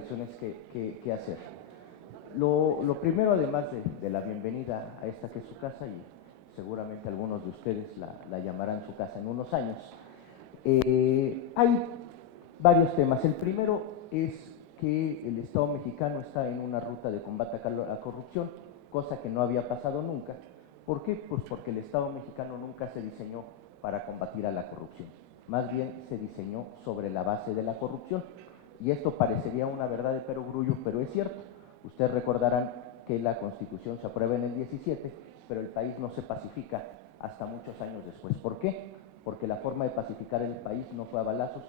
reflexiones que hacer. Lo primero, además de la bienvenida a esta que es su casa, y seguramente algunos de ustedes la llamarán su casa en unos años, hay varios temas. El primero es que el Estado mexicano está en una ruta de combate a la corrupción, cosa que no había pasado nunca. ¿Por qué? Pues porque el Estado mexicano nunca se diseñó para combatir a la corrupción, más bien se diseñó sobre la base de la corrupción. Y esto parecería una verdad de perogrullo, pero es cierto. Ustedes recordarán que la Constitución se aprueba en el 17, pero el país no se pacifica hasta muchos años después. ¿Por qué? Porque la forma de pacificar el país no fue a balazos,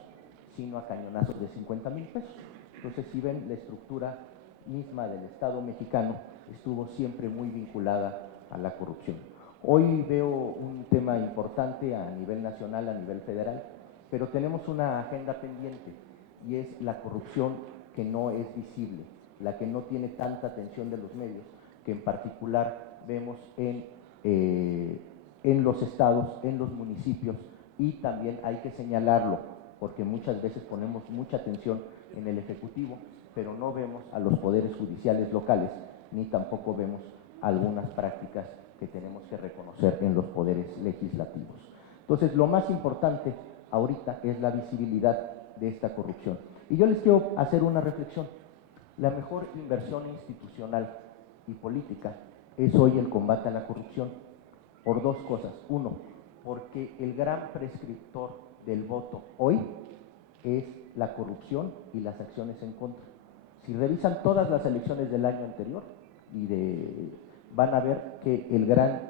sino a cañonazos de 50,000 pesos. Entonces, si ven, la estructura misma del Estado mexicano estuvo siempre muy vinculada a la corrupción. Hoy veo un tema importante a nivel nacional, a nivel federal, pero tenemos una agenda pendiente, y es la corrupción que no es visible, la que no tiene tanta atención de los medios, que en particular vemos en los estados, en los municipios, y también hay que señalarlo, porque muchas veces ponemos mucha atención en el Ejecutivo, pero no vemos a los poderes judiciales locales, ni tampoco vemos algunas prácticas que tenemos que reconocer en los poderes legislativos. Entonces, lo más importante ahorita es la visibilidad de esta corrupción. Y yo les quiero hacer una reflexión. La mejor inversión institucional y política es hoy el combate a la corrupción, por dos cosas. Uno, porque el gran prescriptor del voto hoy es la corrupción y las acciones en contra. Si revisan todas las elecciones del año anterior, van a ver que el gran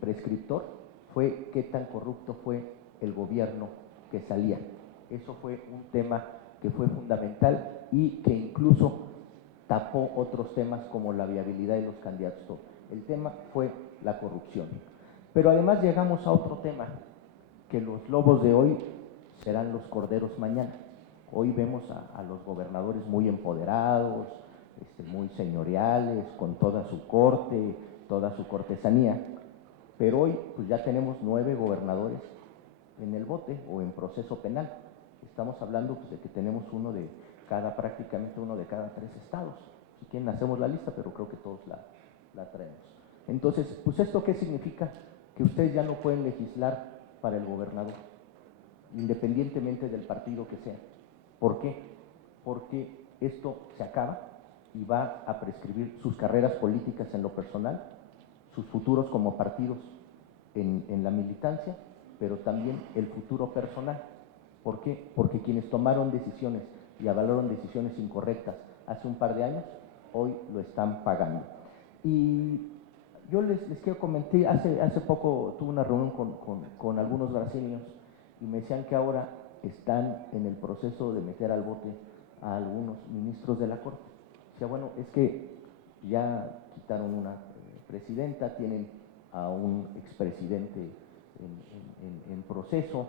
prescriptor fue qué tan corrupto fue el gobierno que salía. Eso fue un tema que fue fundamental y que incluso tapó otros temas como la viabilidad de los candidatos. El tema fue la corrupción. Pero además llegamos a otro tema, que los lobos de hoy serán los corderos mañana. Hoy vemos a los gobernadores muy empoderados, muy señoriales, con toda su corte, toda su cortesanía, pero hoy pues ya tenemos 9 gobernadores en el bote o en proceso penal. Estamos hablando pues, de que tenemos prácticamente uno de cada 3 estados. Si quieren hacemos la lista, pero creo que todos la traemos. Entonces, pues ¿esto qué significa? Que ustedes ya no pueden legislar para el gobernador, independientemente del partido que sea. ¿Por qué? Porque esto se acaba y va a prescribir sus carreras políticas en lo personal, sus futuros como partidos en la militancia, pero también el futuro personal. ¿Por qué? Porque quienes tomaron decisiones y avalaron decisiones incorrectas hace un par de años, hoy lo están pagando. Y yo les quiero comentar, hace poco tuve una reunión con algunos brasileños y me decían que ahora están en el proceso de meter al bote a algunos ministros de la Corte. O sea, bueno, es que ya quitaron una presidenta, tienen a un expresidente en proceso,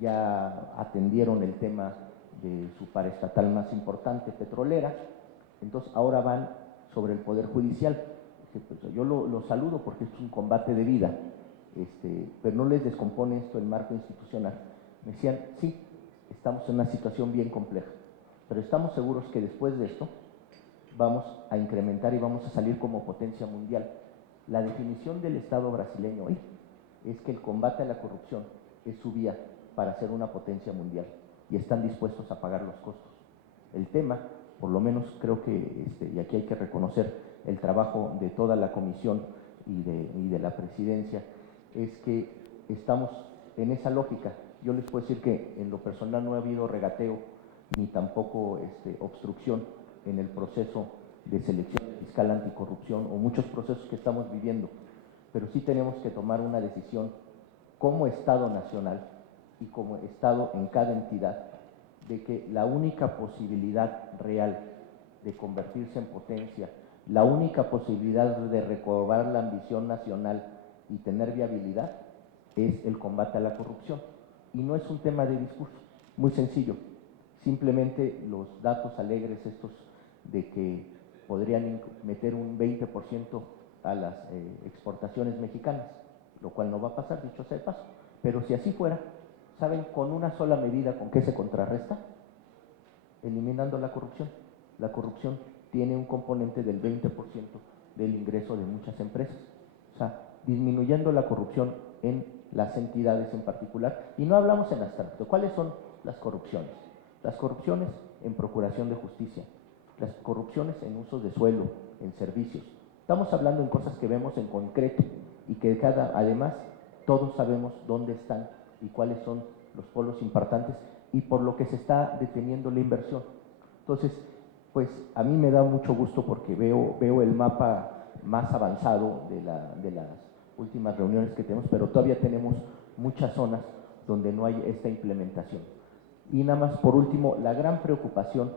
ya atendieron el tema de su paraestatal más importante, petrolera, entonces ahora van sobre el Poder Judicial. Pues, yo lo saludo porque es un combate de vida, pero no les descompone esto el marco institucional. Me decían, sí, estamos en una situación bien compleja, pero estamos seguros que después de esto vamos a incrementar y vamos a salir como potencia mundial. La definición del Estado brasileño hoy es que el combate a la corrupción es su vía para ser una potencia mundial y están dispuestos a pagar los costos. El tema, por lo menos creo que, y aquí hay que reconocer el trabajo de toda la comisión y de la presidencia, es que estamos en esa lógica. Yo les puedo decir que en lo personal no ha habido regateo ni tampoco obstrucción en el proceso de selección fiscal anticorrupción o muchos procesos que estamos viviendo, pero sí tenemos que tomar una decisión como Estado nacional y como Estado en cada entidad de que la única posibilidad real de convertirse en potencia, la única posibilidad de recobrar la ambición nacional y tener viabilidad es el combate a la corrupción. Y no es un tema de discurso, muy sencillo. Simplemente los datos alegres estos de que podrían meter un 20% a las exportaciones mexicanas, lo cual no va a pasar, dicho sea de paso. Pero si así fuera, ¿saben con una sola medida con qué se contrarresta? eliminando la corrupción. La corrupción tiene un componente del 20% del ingreso de muchas empresas. O sea, disminuyendo la corrupción en las entidades en particular, y no hablamos en abstracto. ¿Cuáles son las corrupciones? Las corrupciones en procuración de justicia, las corrupciones en usos de suelo, en servicios. Estamos hablando en cosas que vemos en concreto y que además todos sabemos dónde están y cuáles son los polos importantes y por lo que se está deteniendo la inversión. Entonces, pues a mí me da mucho gusto porque veo el mapa más avanzado de las últimas reuniones que tenemos, pero todavía tenemos muchas zonas donde no hay esta implementación. Y nada más, por último, la gran preocupación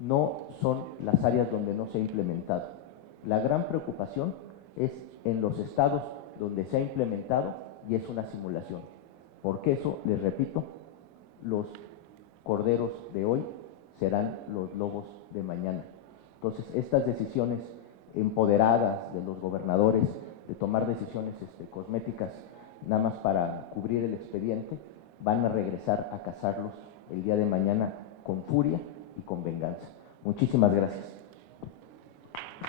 no son las áreas donde no se ha implementado. La gran preocupación es en los estados donde se ha implementado y es una simulación. Porque eso, les repito, los corderos de hoy serán los lobos de mañana. Entonces, estas decisiones empoderadas de los gobernadores de tomar decisiones cosméticas nada más para cubrir el expediente, van a regresar a cazarlos el día de mañana con furia y con venganza. Muchísimas gracias.